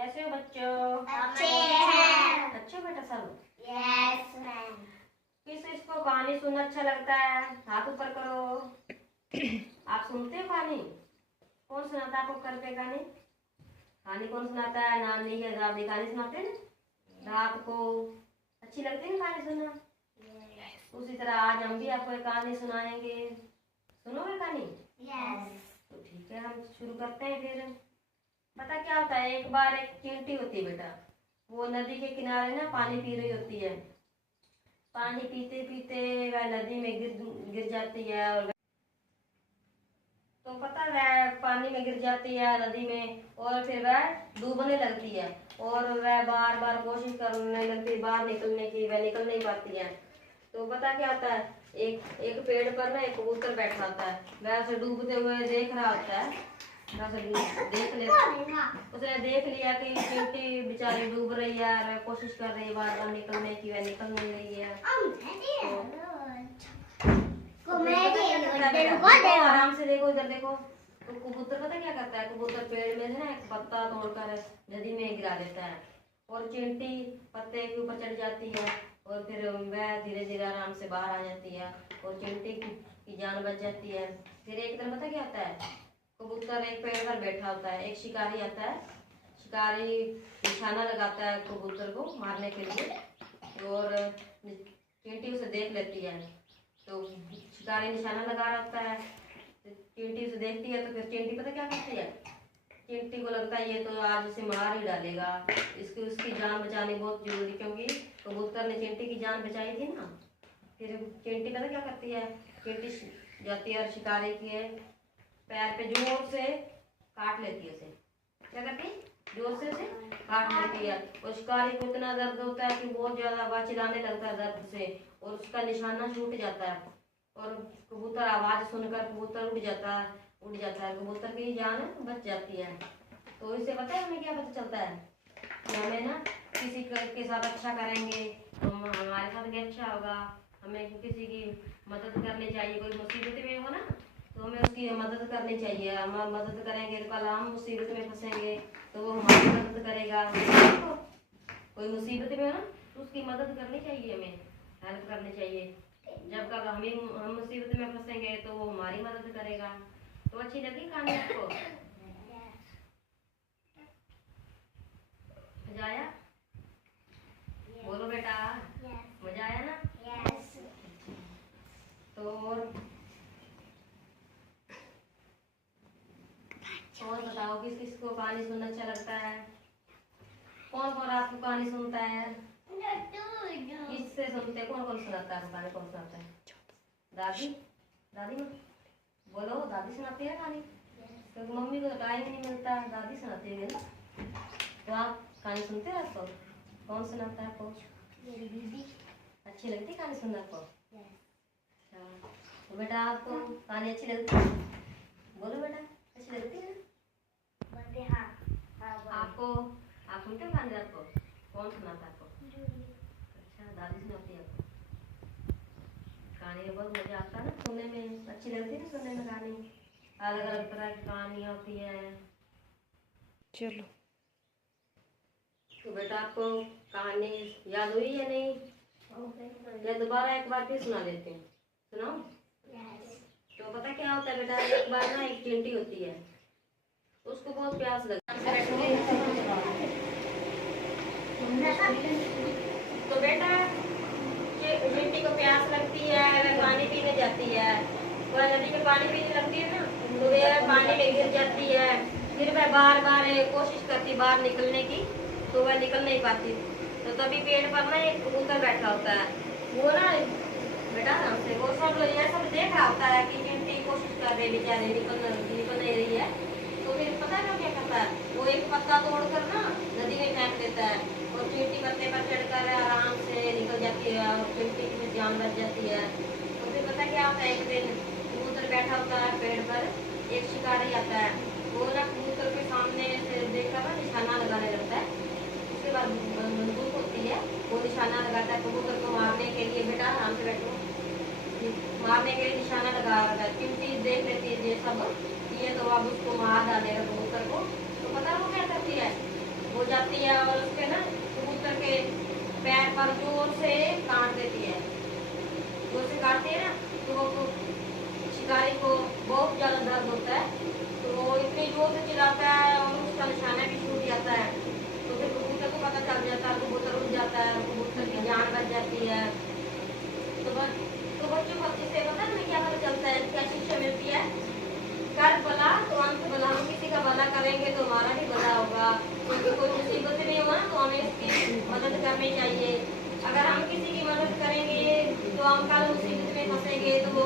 कैसे हो बच्चों? अच्छे हैं। अच्छे हो बेटा सब? Yes ma'am. किसको कहानी सुनना अच्छा लगता है? हाथ ऊपर करो। आप सुनते हो कहानी? कौन सुनाता है आपको घर पे कहानी? कहानी कौन सुनाता है? नानी या दादी कहानी सुनाते हैं ना रात को। अच्छी लगती है ना कहानी सुनना? उसी तरह आज हम भी आपको एक कहानी सुनाएंगे। सुनोगे कहानी? यस। तो ठीक है, हम शुरू करते हैं फिर। पता क्या होता है, एक बार एक चींटी होती है बेटा। वो नदी के किनारे ना पानी पी रही होती है। पानी पीते पीते वह नदी में गिर जाती है। और तो पता है पानी में गिर जाती है नदी में, और फिर वह डूबने लगती है। और वह बार बार कोशिश करने लगती है बाहर निकलने की, वह निकल नहीं पाती है। तो पता क्या होता है, एक एक पेड़ पर ना एक कबूतर बैठा होता है। वह उसे डूबते हुए देख रहा होता है। उसने देख लिया कि चींटी बेचारी डूब रही है और कोशिश कर रही है बार बार निकलने की, वह निकल नहीं रही है। आराम से देखो, इधर देखो। तो कबूतर पता क्या करता है, कबूतर पेड़ में से ना एक पत्ता तोड़कर नदी में गिरा देता है। और चींटी पत्ते के ऊपर चढ़ जाती है और फिर वह धीरे धीरे आराम से बाहर आ जाती है और चींटी की जान बच जाती है। फिर एक दिन पता क्या होता है, कबूतर एक पेड़ पर बैठा होता है। एक शिकारी आता है। शिकारी निशाना लगाता है कबूतर को मारने के लिए, और चींटी उसे देख लेती है। तो शिकारी निशाना लगा रहा होता है, चींटी उसे देखती है। तो फिर चींटी पता क्या करती है, चींटी को लगता है ये तो आज इसे मार ही डालेगा, इसकी उसकी जान बचानी बहुत जरूरी, क्योंकि कबूतर ने चींटी की जान बचाई थी ना। फिर चींटी पता क्या करती है, चींटी जाती है और शिकारी के पैर पे जोर से काट लेती है उसे। क्या करती है? जोर से उसे काट लेती है। और शिकारी को इतना दर्द होता है कि बहुत ज्यादा आवाज चिल्लाने लगता है दर्द से, और उसका निशाना छूट जाता है। और कबूतर आवाज सुनकर कबूतर उड़ जाता है। कबूतर की जान बच जाती है। तो इससे पता है हमें क्या पता चलता है कि हमें ना किसी के साथ अच्छा करेंगे तो हमारे साथ भी अच्छा होगा। हमें किसी की मदद करनी चाहिए। कोई मुसीबत में हो ना तो हमें उसकी मदद करनी चाहिए। हम मदद करेंगे तो कल हम मुसीबत में फंसेंगे तो वो हमारी मदद करेगा। तो कोई मुसीबत में हो ना तो उसकी मदद करनी चाहिए, हमें हेल्प करनी चाहिए। जब कल हम मुसीबत में फंसेंगे तो वो हमारी मदद करेगा। तो अच्छी लगी कहानी आपको? मजा आया? बोलो बेटा, मजा आया ना? यस। तो और बताओ किस किस को कहानी सुनना अच्छा लगता है? कौन कौन आपको कहानी सुनता है? किससे सुनते? कौन कौन सुनाता है कहानी? कौन सुनाता है? दादी? दादी में बोलो, दादी सुनाती है कहानी? क्योंकि मम्मी को टाइम नहीं मिलता, दादी सुनाती है ना। तो आप कहानी सुनते हो आपको? कौन सुनाता है आपको? मेरी दीदी। अच्छी लगती है कहानी सुनना आपको? अच्छा, तो बेटा आपको कहानी अच्छी लगती है? बोलो बेटा, अच्छी लगती है? आपको आप सुनते हो कहानी रात को? कौन सुनाता है आपको? अच्छा, दादी सुनाती है आपको कहानी? में बहुत मजा आता है ना सुनने में, अच्छी लगती है ना सुनने में कहानी। अलग अलग तरह की कहानियाँ होती है। चलो तो बेटा आपको कहानी याद हुई या नहीं? या दोबारा एक बार फिर सुना देते हैं, सुनाओ। तो पता क्या होता है बेटा, एक बार ना एक चींटी होती है, उसको बहुत प्यास लगती है। तो बेटा चींटी को प्यास लगती है, वह पानी पीने जाती है। वह नदी में पानी पीने लगती है ना, तो वह पानी में गिर जाती है। फिर वह बार बार कोशिश करती बाहर निकलने की, तो वह निकल नहीं पाती। तो तभी पेड़ पर ना एक कबूतर बैठा होता है। वो ना बेटा आराम से, वो सब ये सब देख रहा होता है कि चींटी कोशिश कर रही बेचारी, निकल नहीं रही है। तो फिर पता है क्या करता है, वो एक पत्ता तोड़कर ना नदी में फेंक देता है, और चींटी पत्ते पर चढ़कर आराम से निकल जाती है और चींटी की जान बच जाती है। तो फिर पता क्या होता है, एक दिन कबूतर बैठा होता है पेड़ पर, एक शिकारी आता है। वो ना कबूतर के सामने से देखकर ना निशाना लगाने लगता है। उसके बाद बंदूक होती है, वो निशाना लगाता है कबूतर को मारने के लिए। बेटा आराम से बैठो। मारने के लिए निशाना लगा रखा है। चींटी देख लेती है ये सब, ये तो अब उसको मार डालेगा कबूतर को। तो पता है वो क्या करती है, वो हो जाती है और उसके ना कबूतर के पैर पर जोर से काट देती है। जोर से काटती है ना तो वो शिकारी को बहुत ज्यादा दर्द होता है, तो वो इतनी जोर से चिल्लाता है और उसका निशाना भी छूट जाता है। तो फिर कबूतर को पता चल जाता है, कबूतर उड़ जाता है, कबूतर की जान बच जाती है। तो बच्चों को इससे पता है क्या पता चलता है, क्या शिक्षा मिलती है? कर भला तो अंत भला। हम किसी का भला करेंगे तो हमारा भी भला होगा, क्योंकि कोई मुसीबत नहीं हुआ तो हमें इसकी मदद करनी चाहिए। अगर हम किसी की मदद करेंगे तो हम कल मुसीबत में फंसेंगे तो